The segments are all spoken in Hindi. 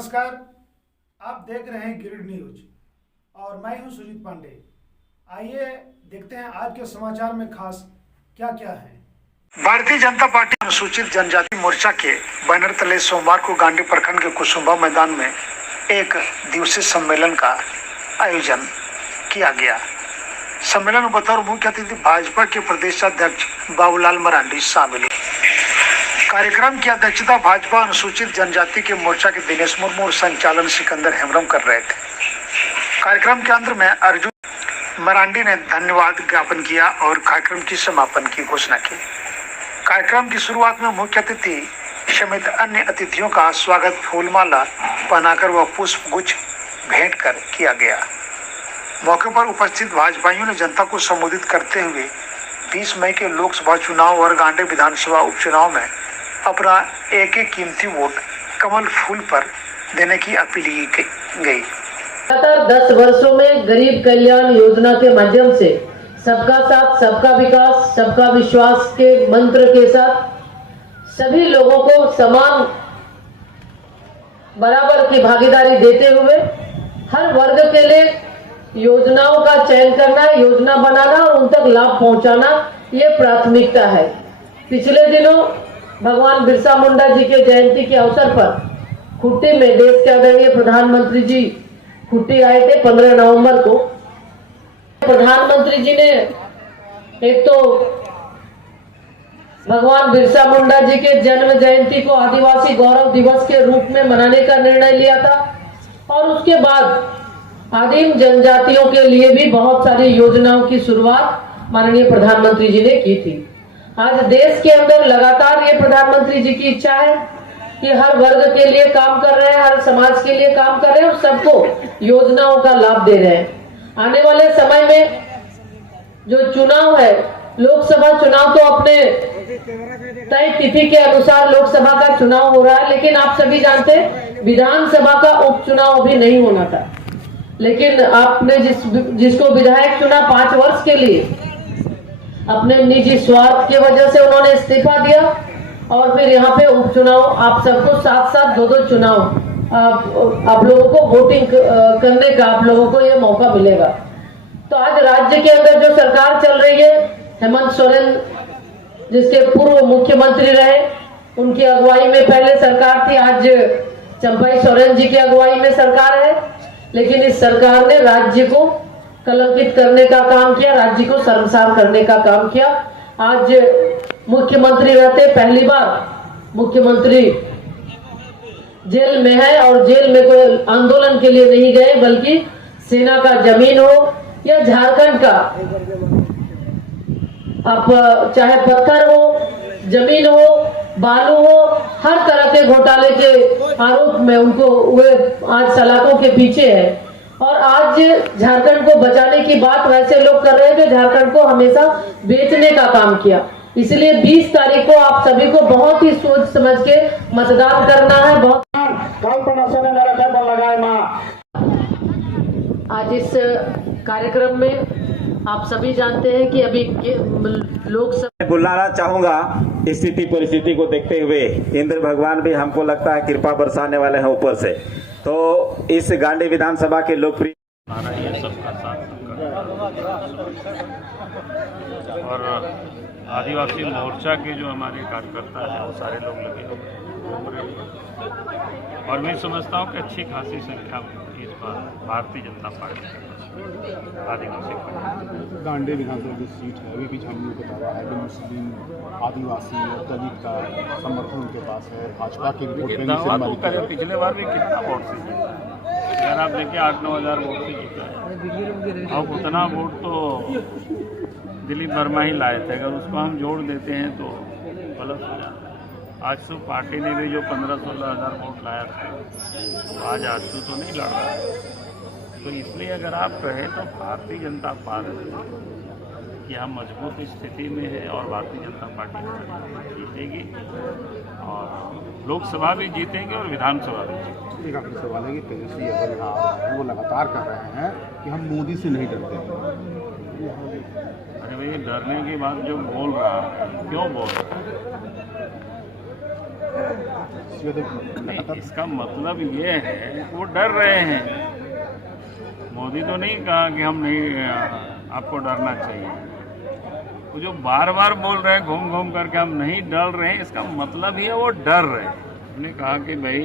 नमस्कार। आप देख रहे हैं गिरिड न्यूज और मैं हूं सुजीत पांडे। आइए देखते हैं आज के समाचार में खास क्या क्या है। भारतीय जनता पार्टी अनुसूचित जनजाति मोर्चा के बैनर तले सोमवार को गांडी प्रखंड के कुसुम्भा मैदान में एक दिवसीय सम्मेलन का आयोजन किया गया। सम्मेलन में बतौर मुख्य अतिथि भाजपा के प्रदेश अध्यक्ष बाबूलाल मरांडी शामिल हुए। कार्यक्रम की अध्यक्षता भाजपा अनुसूचित जनजाति के मोर्चा के दिनेश मुर्मू और संचालन सिकंदर हेम्ब्रम कर रहे थे। कार्यक्रम के अंत में अर्जुन मरांडी ने धन्यवाद ज्ञापन किया और कार्यक्रम की समापन की घोषणा की। कार्यक्रम की शुरुआत में मुख्य अतिथि समेत अन्य अतिथियों का स्वागत फूलमाला पहनाकर व पुष्प गुच्छ भेंट कर किया गया। मौके पर उपस्थित भाजपाइयों ने जनता को संबोधित करते हुए 20 मई के लोकसभा चुनाव और गांडी विधानसभा उपचुनाव में अपना एक कीमती वोट कमल फूल पर देने की अपील की गई। लगातार 10 वर्षों में गरीब कल्याण योजना के माध्यम से सबका साथ सबका विकास सबका विश्वास के मंत्र के साथ सभी लोगों को समान बराबर की भागीदारी देते हुए हर वर्ग के लिए योजनाओं का चयन करना, योजना बनाना और उन तक लाभ पहुंचाना ये प्राथमिकता है। पिछले दिनों भगवान बिरसा मुंडा जी के जयंती के अवसर पर खुट्टी में देश के आदरणीय प्रधानमंत्री जी खुट्टी आए थे 15 नवंबर को। प्रधानमंत्री जी ने एक तो भगवान बिरसा मुंडा जी के जन्म जयंती को आदिवासी गौरव दिवस के रूप में मनाने का निर्णय लिया था और उसके बाद आदिम जनजातियों के लिए भी बहुत सारी योजनाओं की शुरुआत माननीय प्रधानमंत्री जी ने की थी। आज देश के अंदर लगातार ये प्रधानमंत्री जी की इच्छा है कि हर वर्ग के लिए काम कर रहे हैं, हर समाज के लिए काम कर रहे हैं और सबको योजनाओं का लाभ दे रहे हैं। आने वाले समय में जो चुनाव है, लोकसभा चुनाव तो अपने तय तिथि के अनुसार लोकसभा का चुनाव हो रहा है, लेकिन आप सभी जानते हैं विधानसभा का उपचुनाव अभी नहीं होना था। लेकिन आपने जिसको विधायक चुना 5 वर्ष के लिए, अपने निजी स्वार्थ की वजह से उन्होंने इस्तीफा दिया और फिर यहाँ पे उपचुनाव आप सबको साथ साथ 2 चुनाव आप लोगों को वोटिंग करने का आप लोगों को ये मौका मिलेगा। तो आज राज्य के अंदर जो सरकार चल रही है, हेमंत सोरेन जिसके पूर्व मुख्यमंत्री रहे, उनकी अगुवाई में पहले सरकार थी, आज चंपाई सोरेन जी की अगुवाई में सरकार है। लेकिन इस सरकार ने राज्य को कलंकित करने का काम किया, राज्य को शर्मसार करने का काम किया। आज मुख्यमंत्री रहते पहली बार मुख्यमंत्री जेल में है और जेल में कोई आंदोलन के लिए नहीं गए, बल्कि सेना का जमीन हो या झारखंड का आप चाहे पत्थर हो, जमीन हो, बालू हो, हर तरह के घोटाले के आरोप में उनको वे आज सलाखों के पीछे है। और आज झारखंड को बचाने की बात वैसे लोग कर रहे हैं जो झारखंड को हमेशा बेचने का काम किया। इसलिए 20 तारीख को आप सभी को बहुत ही सोच समझ के मतदान करना है। बहुत आज इस कार्यक्रम में आप सभी जानते हैं कि अभी लोकसभा बुलाना चाहूंगा। स्थिति परिस्थिति को देखते हुए इंद्र भगवान भी हमको लगता है कृपा बरसाने वाले हैं ऊपर से। तो इस गांडी विधानसभा के लोकप्रिय ये सबका साथ और आदिवासी मोर्चा के जो हमारे कार्यकर्ता हैं वो सारे लोग लगे हुए और मैं समझता हूँ कि अच्छी खासी संख्या में इस बार भारतीय जनता पार्टी आदिवासी गांडी विधानसभा की सीट है, अभी पीछे हम लोग बता रहा है कि मुस्लिम आदिवासी और दलित का समर्थन उनके पास है। भाजपा की रिपोर्ट पिछले बार भी कितना वोट से जीता है, अगर आप देखिए 8-9 हज़ार वोट से जीता है। अब उतना वोट तो दिलीप वर्मा ही लाए थे, अगर उसको हम जोड़ देते हैं तो गलत हो जाता है। आजसू पार्टी ने भी जो 15-16 हज़ार वोट लाया था, तो आज आजसू तो नहीं लड़ रहा है। तो इसलिए अगर आप कहें तो भारतीय जनता पार्टी कि हम मजबूत स्थिति में है और भारतीय जनता पार्टी जीतेगी और लोकसभा भी जीतेंगे और विधानसभा भी जीतेंगे। एक आखिरी सवाल है कि तेजस्वी यादव वो लगातार कर रहे हैं कि हम मोदी से नहीं डरते। अरे भाई, डरने की बात जो बोल रहा है, क्यों बोल रहा है? नहीं, इसका मतलब ये है वो डर रहे हैं। मोदी तो नहीं कहा कि हम नहीं, आपको डरना चाहिए। वो जो बार बार बोल रहे हैं घूम घूम करके हम नहीं डर रहे हैं, इसका मतलब ही है वो डर रहे हैं। उन्होंने कहा कि भाई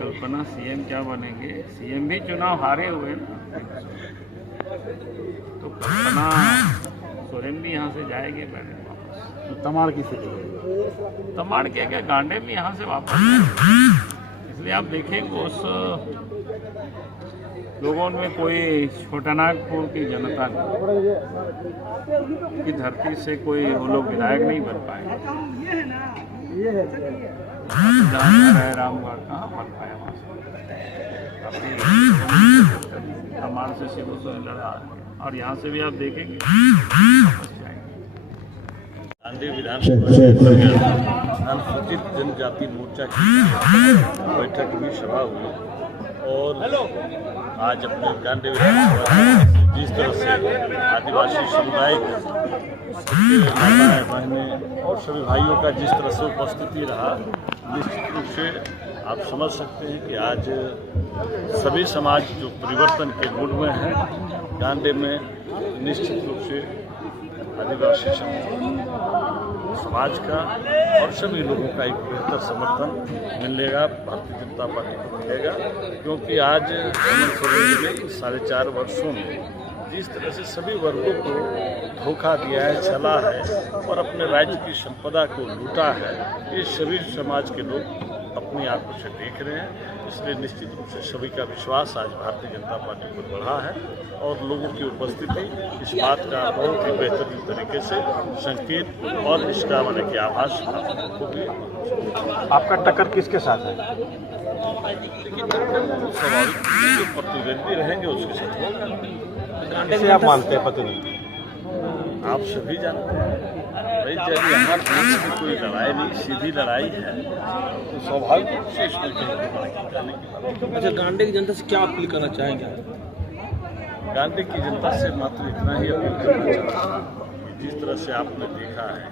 कल्पना सीएम क्या बनेंगे, सीएम भी चुनाव हारे हुए ना, तो कल्पना सोरेन भी यहाँ से जाएंगे बैठे वापस। तमाड़ की स्थिति, तमाड़ क्या गांडे भी यहाँ से वापस जाएंगे। इसलिए आप देखिए कि उस लोगों में कोई छोटानागपुर की जनता की धरती से कोई वो लोग विधायक नहीं बन पाए। है रामगढ़ कहाँ बन पाया वहाँ से, तमाड़ से शिवू से लड़ा, और यहाँ से भी आप देखेंगे गांधी विधानसभा अनुसूचित जनजाति मोर्चा की बैठक भी सभा हुई और आज अपने गांधी विधानसभा जिस तरह से आदिवासी समुदाय के माताएं बहनें और सभी भाइयों का जिस तरह से उपस्थिति रहा, निश्चित रूप से आप समझ सकते हैं कि आज सभी समाज जो परिवर्तन के मूड में है, गांधी में निश्चित रूप से आदिवासी समाज का और सभी लोगों का एक बेहतर समर्थन मिलेगा, भारतीय जनता पार्टी को मिलेगा। क्योंकि आज हेमंत सोरेन ने 4.5 वर्षों में जिस तरह से सभी वर्गों को धोखा दिया है, छला है और अपने राज्य की संपदा को लूटा है, ये सभी समाज के लोग अपनी आंखों से देख रहे हैं। इसलिए निश्चित रूप से सभी का विश्वास आज भारतीय जनता पार्टी पर बढ़ा है और लोगों की उपस्थिति इस बात का बहुत ही बेहतरीन तरीके से संकेत और इसका माने कि आभास को भी। आपका टक्कर किसके साथ है? लेकिन स्वाभाविक जो प्रतिद्वंदी रहेंगे उसके साथ होगा। किसे आप मानते हैं प्रतिद्वंदी? आप सभी जानते हैं भाई, जब यहाँ देश में कोई लड़ाई नहीं, सीधी लड़ाई है, तो स्वाभाविक रूप से इसमें कहीं। अच्छा, गांधी की जनता से क्या अपील करना चाहेंगे? गांधी की जनता से मात्र इतना ही अपील करना चाहता हूँ, जिस तरह से आपने देखा है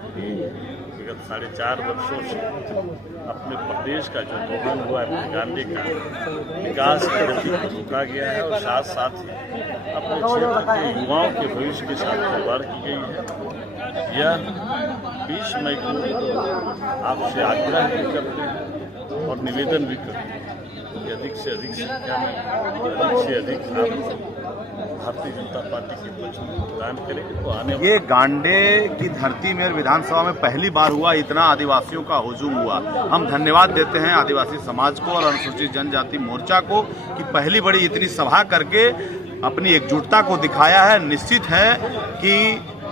विगत 4.5 वर्षों से अपने प्रदेश का जो दोहन हुआ है, गांधी का विकास की गति को रोका गया है और साथ साथ ही अपने क्षेत्र के युवाओं के भविष्य के साथ खिलवाड़ की गई है। यह 20 मई को आपसे आग्रह भी करते हैं और निवेदन भी करते हैं कि अधिक से अधिक संख्या में अधिक से अधिक आप भारतीय जनता पार्टी के पक्ष में मतदान करेंगे तो आने ये गांडे की धरती में विधानसभा में पहली बार हुआ, इतना आदिवासियों का हुजूम हुआ। हम धन्यवाद देते हैं आदिवासी समाज को और अनुसूचित जनजाति मोर्चा को कि पहली बड़ी इतनी सभा करके अपनी एकजुटता को दिखाया है। निश्चित है कि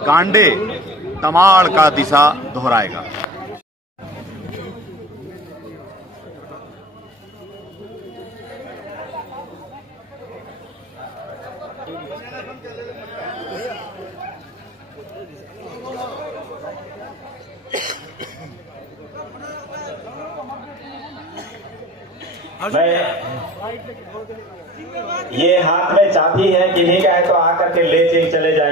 गांडे तमाड़ का दिशा दोहराएगा। मैं ये हाथ में चाबी है, किन्हीं का है तो आकर के ले चले जाए।